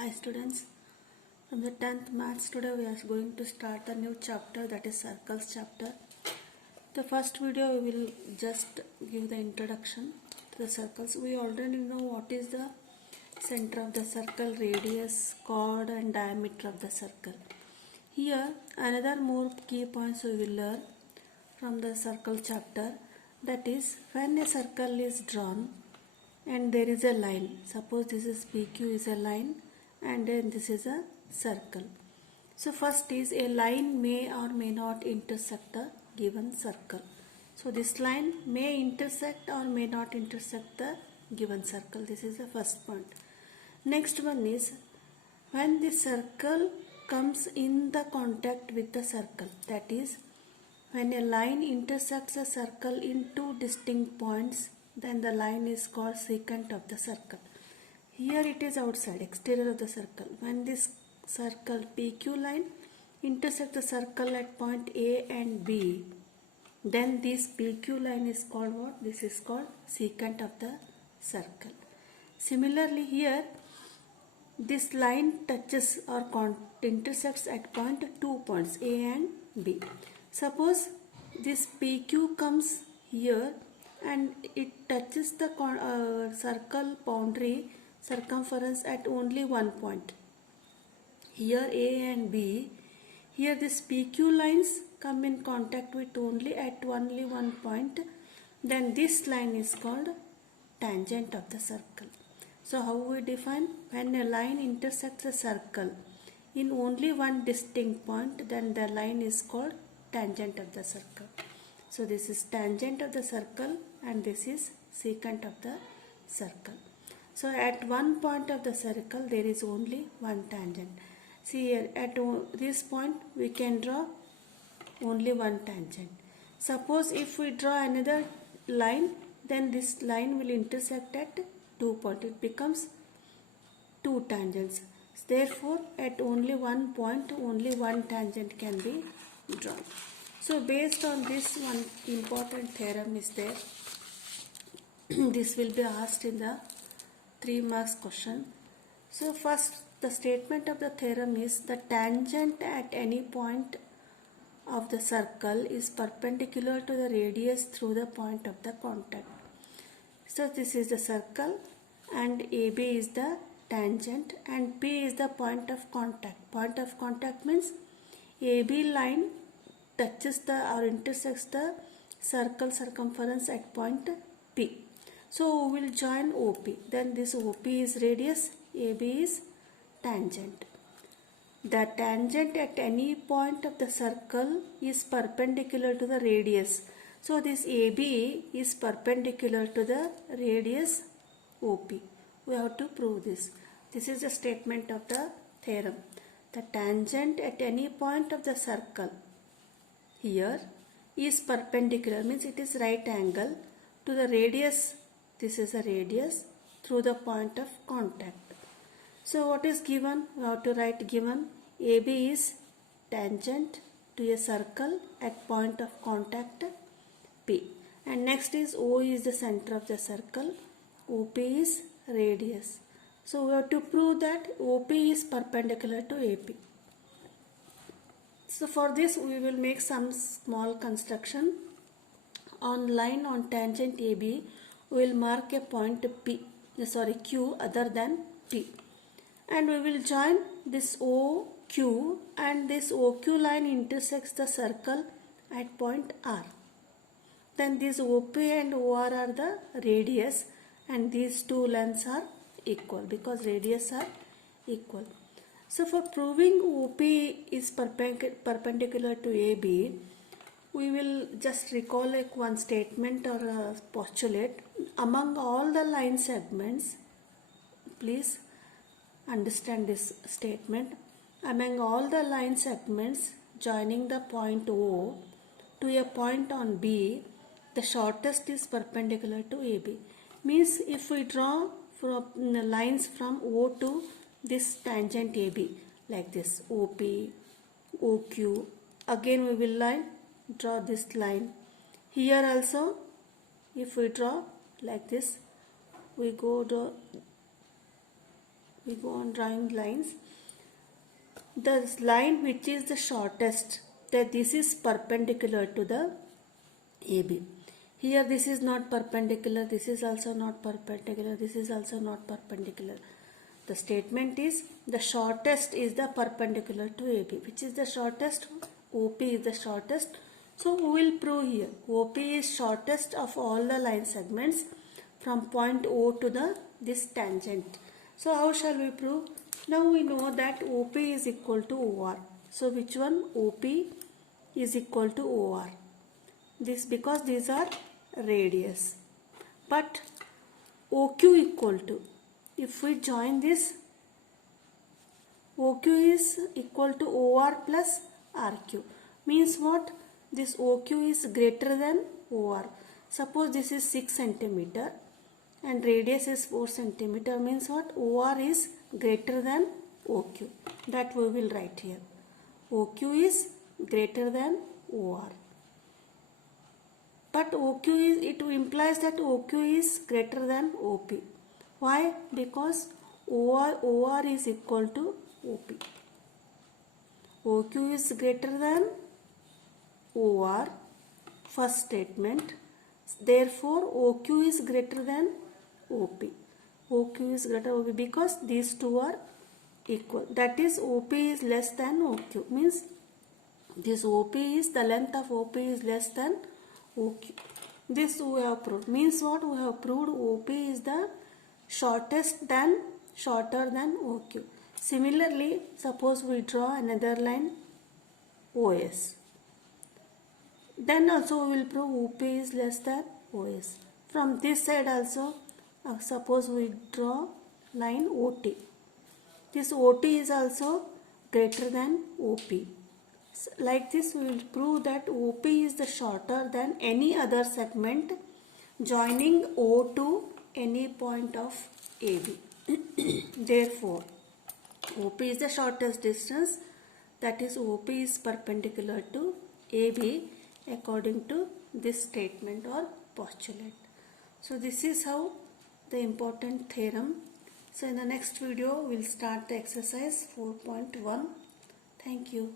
Hi students, from the 10th Maths today we are going to start a new chapter, that is circles chapter. The first video we will just give the introduction to the circles. We already know what is the center of the circle, radius, chord and diameter of the circle. Here another more key points we will learn from the circle chapter, that is when a circle is drawn and there is a line. Suppose this is PQ is a line and then this is a circle. So first is a line may or may not intersect the given circle. So this line may intersect or may not intersect the given circle. This is the first point. Next one is when the circle comes in the contact with the circle, that is when a line intersects a circle in two distinct points, then the line is called secant of the circle. Here it is outside, exterior of the circle. When this circle PQ line intersects the circle at point A and B, then this PQ line is called what? This is called secant of the circle. Similarly here, this line touches or intersects at two points A and B. Suppose this PQ comes here and it touches the circle boundary circumference at only one point. Here A and B, here this PQ lines come in contact with only one point, then this line is called tangent of the circle. So how we define? When a line intersects a circle in only one distinct point, then the line is called tangent of the circle. So this is tangent of the circle and this is secant of the circle. So at one point of the circle there is only one tangent. See here at this point we can draw only one tangent. Suppose if we draw another line, then this line will intersect at 2 points. It becomes two tangents. Therefore at only one point only one tangent can be drawn. So based on this, one important theorem is there. This will be asked in the 3 marks question. So first, the statement of the theorem is the tangent at any point of the circle is perpendicular to the radius through the point of the contact. So this is the circle and AB is the tangent and P is the point of contact. Point of contact means AB line touches or intersects the circle circumference at point P. So we will join OP. Then this OP is radius, AB is tangent. The tangent at any point of the circle is perpendicular to the radius. So this AB is perpendicular to the radius OP. We have to prove this. This is the statement of the theorem. The tangent at any point of the circle here is perpendicular, means it is right angle to the radius. This is a radius through the point of contact. So what is given? We have to write given AB is tangent to a circle at point of contact P. And next is O is the center of the circle. OP is radius. So we have to prove that OP is perpendicular to AP. So for this we will make some small construction. On line on tangent AB we will mark a point Q other than P, and we will join this OQ, and this OQ line intersects the circle at point R. Then this OP and OR are the radius and these two lengths are equal because radius are equal. So for proving OP is perpendicular to AB, we will just recall like one statement or a postulate. Among all the line segments, please understand this statement. Among all the line segments joining the point O to a point on B, the shortest is perpendicular to AB. Means if we draw from the lines from O to this tangent AB like this, OP, OQ, again we will draw this line. Here also if we draw like this, we go to we go on drawing lines. The line which is the shortest, that this is perpendicular to the AB. Here this is not perpendicular, this is also not perpendicular, this is also not perpendicular. The statement is the shortest is the perpendicular to AB. Which is the shortest? OP is the shortest. So we will prove here. OP is shortest of all the line segments from point O to this tangent. So how shall we prove? Now we know that OP is equal to OR. So which one? OP is equal to OR. This because these are radius. But OQ equal to, if we join this, OQ is equal to OR plus RQ. Means what? This OQ is greater than OR. Suppose this is 6 centimeter and radius is 4 centimeter. Means what? OR is greater than OQ. That we will write here. OQ is greater than OR. But OQ is, it implies that OQ is greater than OP. Why? Because OR is equal to OP. OQ is greater than OR, first statement. Therefore, OQ is greater than OP. OQ is greater than OP because these two are equal. That is, OP is less than OQ. Means this OP is, the length of OP is less than OQ. This we have proved. Means what? We have proved OP is the shorter than OQ. Similarly, suppose we draw another line OS. Then also we will prove OP is less than OS. From this side also, suppose we draw line OT. This OT is also greater than OP. Like this we will prove that OP is the shorter than any other segment joining O to any point of AB. Therefore, OP is the shortest distance, that is OP is perpendicular to AB according to this statement or postulate. So this is how the important theorem. So in the next video we will start the exercise 4.1. Thank you.